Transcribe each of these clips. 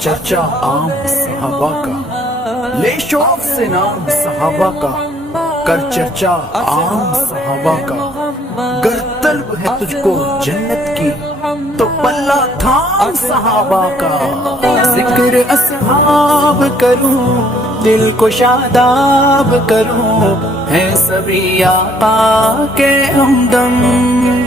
چرچا عام صحابہ کا، لے شوق سے نام صحابہ کا، کر چرچا عام صحابہ کا، گر طلب ہے تجھ کو جنت کی تو پلہ تھام صحابہ کا۔ ذکر اصحاب کروں دل کو شاداب کروں، ہے سبھی آقا کے ہمدم۔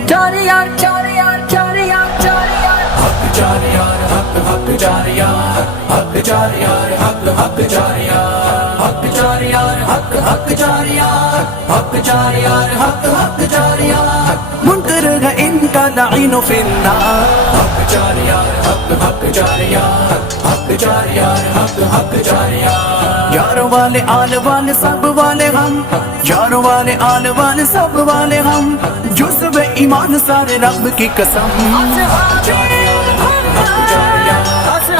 چار یار چار یار چار یار چار یار، حق چار یار حق حق چار یار، حق چار یار حق حق چار یار، حق چار یار حق حق چار یار، حق چار یار حق حق چار یار، منکر ہے ان کا لعین فی النار۔ حق چار یار حق حق چار یار، حق چار یار حق حق چار یار، یاروں والے آل والے سب والے ہم، یاروں والے آل والے سب والے ہم، جزو ایمان سارے رب کی قسم۔ حق چار یار حق حق چار یار،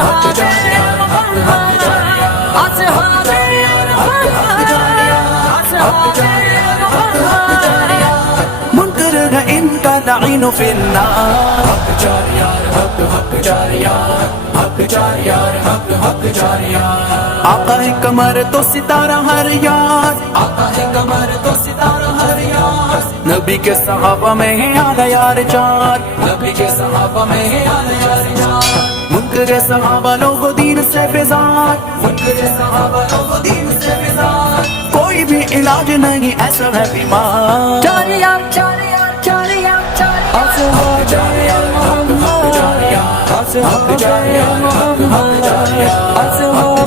حق چار یار حق حق چار یار، حق چار یار حق حق چار یار، حق چار یار حق حق چار یار، منکر ہے ان کا لعین فی النار۔ حق چار یار حق حق چار یار، حق چار یار حق حق چار یار، آقا ہے کمر تو ستارہ ہر یار، آقا ہے کمر تو ستارہ ہر یار، نبی کے صحابہ میں ہے اعلیٰ یار چار، نبی کے صحابہ میں ہے اعلیٰ یار چار، منکر صحابہ لوگ دین سے بیزار، منکر صحابہ لوگ دین سے بیزار، کوئی بھی علاج نہیں ایسا ہے بیمار۔ چار یار چار یار چار یار چار یار، حق چار یار حق حق چار یار، حق چار یار حق حق چار یار، حق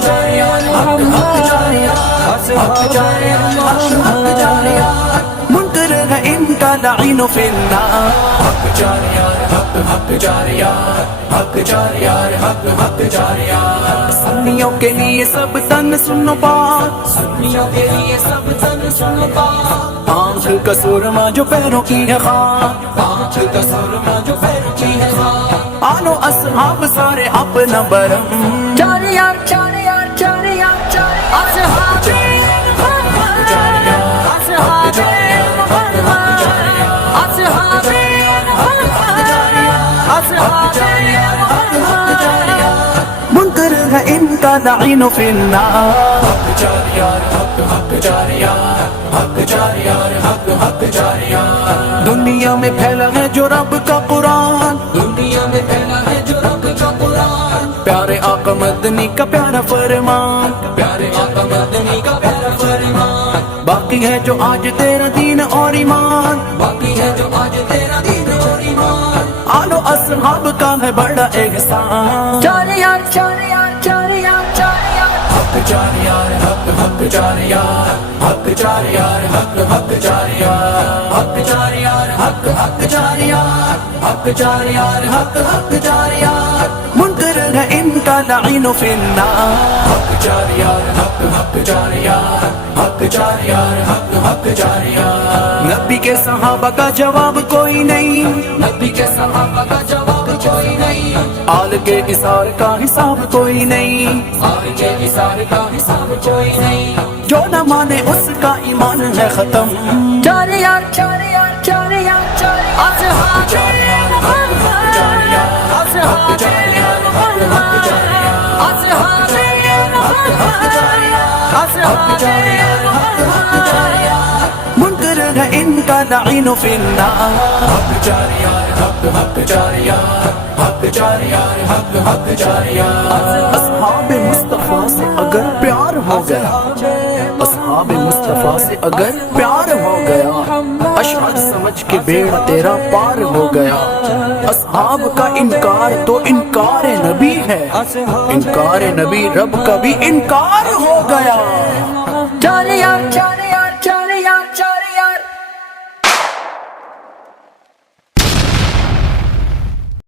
چار یار حق حق چار یار، حق چار یار حق حق چار یار، منکر ہے ان کا لعین فی النار۔ حق چار یار حق حق چار یار، حق چار یار حق حق چار یار، سنیوں کے لیے سب تن سن بات، سنیوں کے لیے سب تن سن بات، آنکھ کا سرما جو پیروں کی ہے خاک، آنکھ کا سرما جو پیروں کی ہے خاک، آلو اصحاب سارے اپنا برم۔ چار یار چار یار چار یار چار یار، اصحاب منکر ہے ان کا لعین فی النار۔ حق چار یار حق حق چار یار، حق چار یار حق حق چار یار، دنیا میں پھیلا ہے جو رب کا قرآن، دنیا میں پھیلا ہے جو رب کا قرآن، پیارے آقا مدنی کا پیارا فرمان، پیارے آقا مدنی کا پیارا فرمان، باقی ہے جو آج تیرا دین اور ایمان، باقی ہے جو آج تیرا دین اور ایمان، آلو اصحاب کا ہے بڑا احسان۔ چار یار چار یار چار یار چار یار، حق چار یار حق حق چار یار، حق چار یار حق حق چار یار، حق چار یار حق حق چار یار، حق چار یار حق حق چار یار، منکر ہے ان کا لعین فی النار۔ حق چار یار حق حق چار یار، حق چار یار حق حق چار یار، نبی کے صحابہ کا جواب کوئی نہیں، نبی کے صحابہ کا جواب کوئی نہیں، آل کے اثار کا حساب کوئی نہیں، آل کے اثار کا حساب کوئی نہیں، جو نہ مانے اس کا ایمان ہے ختم۔ چار یار چار یار چار یار چار یار، اصحاب چار یار حق حق چار یار، حق چار یار حق حق چار یار، اصحاب حق حق چار یار، حق چار یار حق حق چار یار، منکر ہے ان کا لعین فی النار۔ حق چار یار حق حق چار یار، حق چار یار حق حق چار یار، اصحاب مصطفیٰ سے اگر پیار ہو گیا، اصحاب مصطفیٰ سے اگر پیار ہو گیا، اشعر سمجھ کے بیڑا تیرا پار ہو گیا، اصحاب کا انکار تو انکار نبی ہے، انکار نبی رب کا بھی انکار ہو گیا۔ چار یار